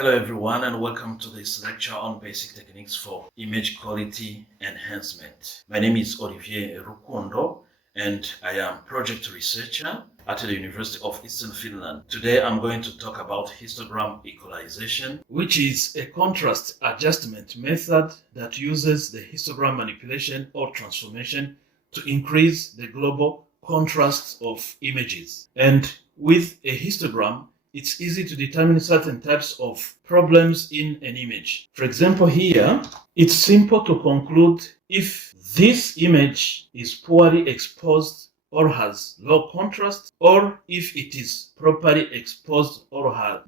Hello everyone, and welcome to this lecture on basic techniques for image quality enhancement. My name is Olivier RUKUNDO and I am project researcher at the University of Eastern Finland. Today I'm going to talk about histogram equalization, which is a contrast adjustment method that uses the histogram manipulation or transformation to increase the global contrast of images. And with a histogram, it's easy to determine certain types of problems in an image. For example, here, it's simple to conclude if this image is poorly exposed or has low contrast, or if it is properly exposed or has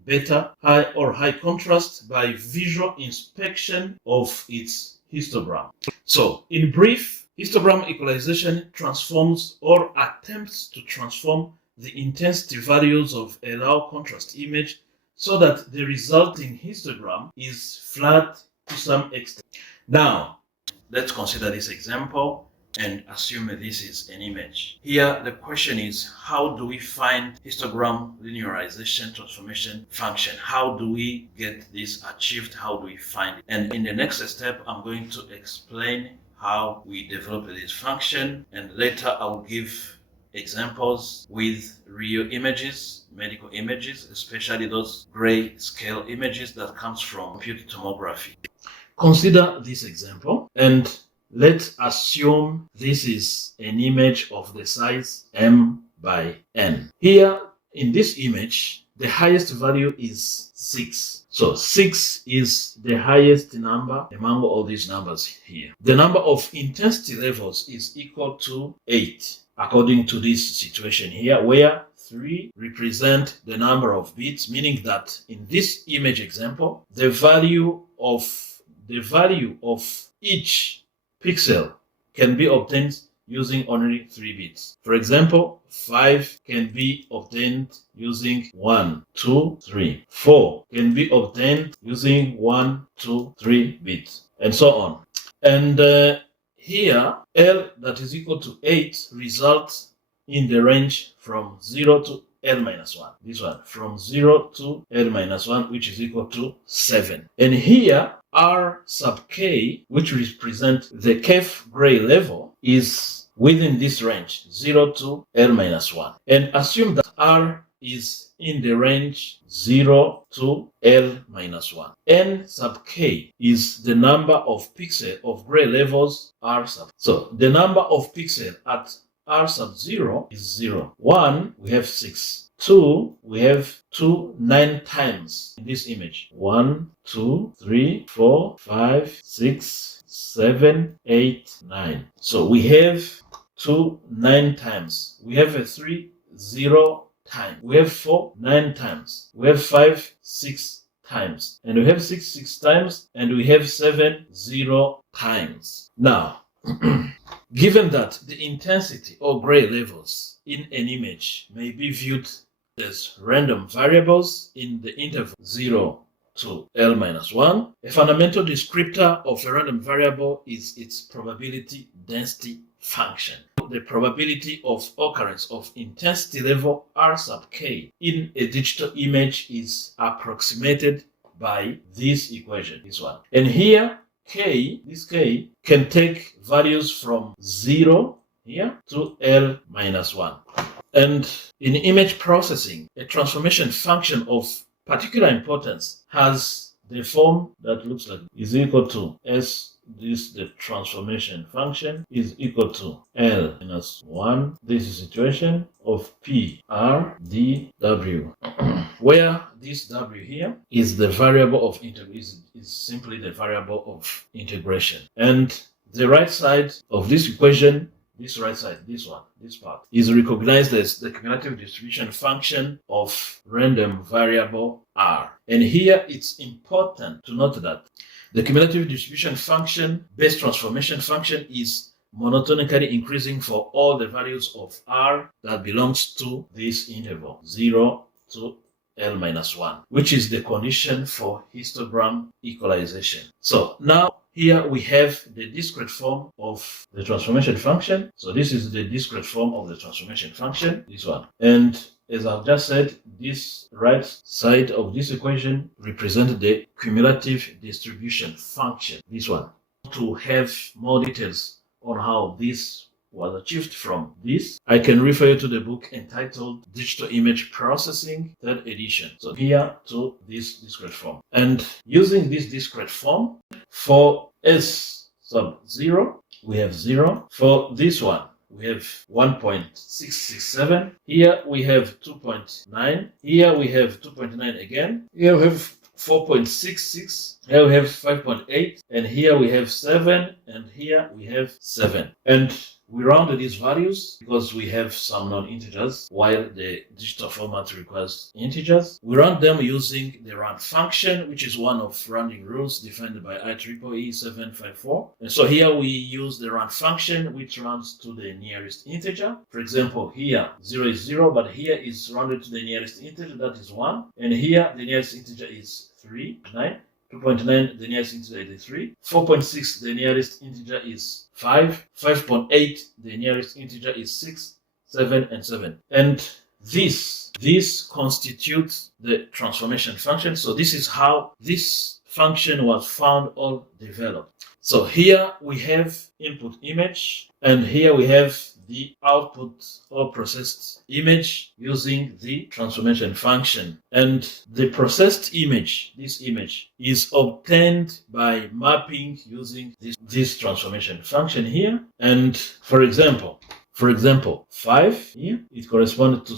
high contrast by visual inspection of its histogram. So, in brief, histogram equalization transforms or attempts to transform the intensity values of a low contrast image so that the resulting histogram is flat to some extent. Now, let's consider this example and assume this is an image. Here, the question is, how do we find histogram linearization transformation function? How do we get this achieved? How do we find it? And in the next step, I'm going to explain how we develop this function, and later I'll give examples with real images, medical images, especially those gray scale images that comes from computed tomography. Consider this example and let's assume this is an image of the size m by n. Here in this image, the highest value is 6. So 6 is the highest number among all these numbers here. The number of intensity levels is equal to 8. According to this situation here, where 3 represent the number of bits, meaning that in this image example, the value of each pixel can be obtained using only 3 bits. For example, 5 can be obtained using 1, 2, 3. 4 can be obtained using 1, 2, 3 bits, and so on. And here, L that is equal to 8 results in the range from 0 to L minus 1. This one, from 0 to L minus 1, which is equal to 7. And here, R sub K, which represents the Kef gray level, is within this range, 0 to L minus 1. And assume that R is in the range 0 to L minus 1. N sub K is the number of pixels of gray levels R sub. So the number of pixels at R sub 0 is 0. 1, we have 6. 2, we have 2 9 times in this image. 1, 2, 3, 4, 5, 6, 7, 8, 9. So we have 2 9 times. We have a 3 0 times. We have 4 9 times. We have 5 6 times. And we have 6 6 times. And we have 7 0 times. Now, given that the intensity or gray levels in an image may be viewed as random variables in the interval 0 to L minus 1, a fundamental descriptor of a random variable is its probability density function. The probability of occurrence of intensity level R sub K in a digital image is approximated by this equation, this one. And here, this K can take values from 0 here to L minus 1. And in image processing, a transformation function of particular importance has the form that looks like is equal to S. The transformation function is equal to L minus 1. This is situation of P.R.D.W. where this W here is the variable of integration, is simply the variable of integration. And the right side of this equation, this right side, this part, is recognized as the cumulative distribution function of random variable R. And here it's important to note that the cumulative distribution function, base transformation function, is monotonically increasing for all the values of R that belongs to this interval, 0 to L minus 1, which is the condition for histogram equalization. So now here we have the discrete form of the transformation function. So this is the discrete form of the transformation function, this one. And as I've just said, this right side of this equation represents the cumulative distribution function, this one. To have more details on how this was achieved from this, I can refer you to the book entitled Digital Image Processing, 3rd edition. So here to this discrete form. And using this discrete form, for S sub 0, we have 0. For this one, we have 1.667. Here we have 2.9. Here we have 2.9 again. Here we have 4.66. Here we have 5.8. And here we have 7. And here we have 7. And we rounded these values because we have some non-integers, while the digital format requires integers. We round them using the round function, which is one of rounding rules defined by IEEE 754. And so here we use the round function, which rounds to the nearest integer. For example, here 0 is 0, but here is rounded to the nearest integer, that is 1. And here the nearest integer is 3, 9. 2.9, the nearest integer is 3. 4.6, the nearest integer is 5. 5.8, the nearest integer is 6, 7, and 7. And this constitutes the transformation function. So this is how this function was found or developed. So here we have input image, and here we have the output or processed image using the transformation function. And the processed image, this image, is obtained by mapping using this transformation function here. And for example, 5 here, it corresponds to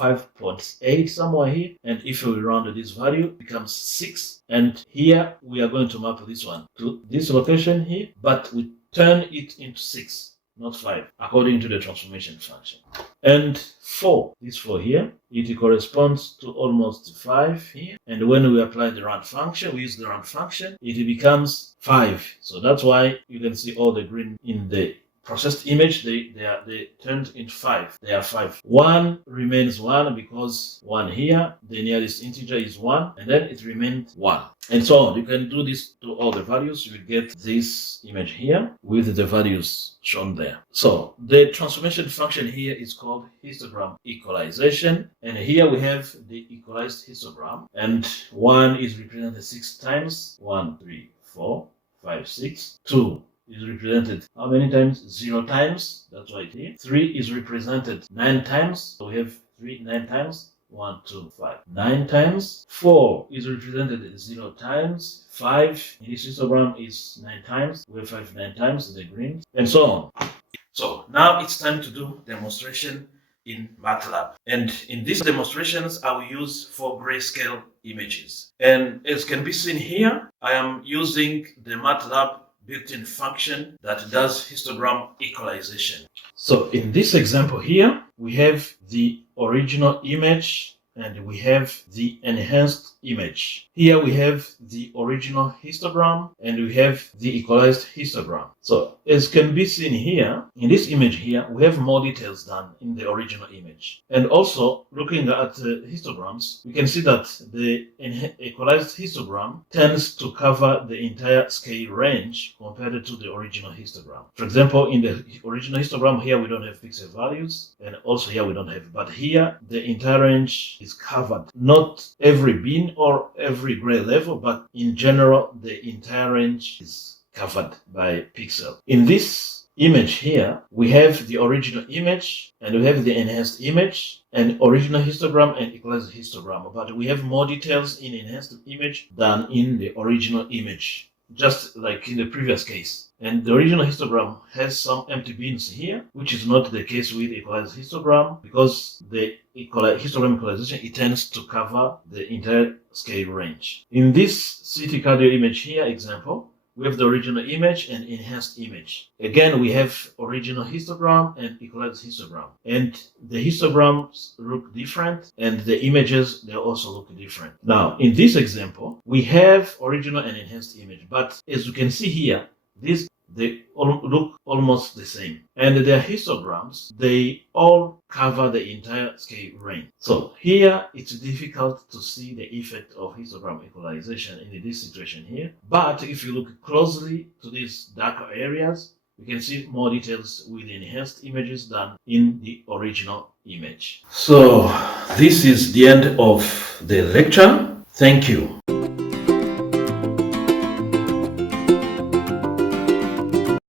5.8 somewhere here, and if we round this value, it becomes 6. And here we are going to map this one to this location here, but we turn it into 6, not 5, according to the transformation function. And 4, this 4 here, it corresponds to almost 5 here. And when we apply the round function, we use the round function, it becomes 5. So that's why you can see all the green in the processed image, they turned into 5. They are 5. 1 remains 1 because 1 here, the nearest integer is 1, and then it remains 1. And so on. You can do this to all the values. You will get this image here with the values shown there. So the transformation function here is called histogram equalization. And here we have the equalized histogram. And 1 is represented 6 times. 1, 3, 4, 5, 6. 2 is represented how many times? 0 times. That's why it here. 3 is represented 9 times. So we have 3 9 times. 1, 2, 5. 9 times. 4 is represented 0 times. 5 in this histogram is 9 times. We have 5 9 times, the green, and so on. So now it's time to do demonstration in Matlab. And in these demonstrations, I will use 4 grayscale images. And as can be seen here, I am using the Matlab built-in function that does histogram equalization. So in this example here, we have the original image and we have the enhanced image. Here we have the original histogram and we have the equalized histogram. So as can be seen here, in this image here, we have more details than in the original image. And also, looking at the histograms, we can see that the equalized histogram tends to cover the entire scale range compared to the original histogram. For example, in the original histogram here, we don't have pixel values, and also here we don't have, but here the entire range is covered. Not every bin or every gray level, but in general, the entire range is covered by pixel. In this image here, we have the original image and we have the enhanced image and original histogram and equalized histogram, but we have more details in enhanced image than in the original image, just like in the previous case. And the original histogram has some empty bins here, which is not the case with equalized histogram, because the histogram equalization, it tends to cover the entire scale range. In this CT cardio image here example, we have the original image and enhanced image. Again, we have original histogram and equalized histogram. And the histograms look different and the images, they also look different. Now, in this example, we have original and enhanced image. But as you can see here, they all look almost the same. And their histograms, they all cover the entire scale range. So here, it's difficult to see the effect of histogram equalization in this situation here. But if you look closely to these darker areas, we can see more details with enhanced images than in the original image. So this is the end of the lecture. Thank you.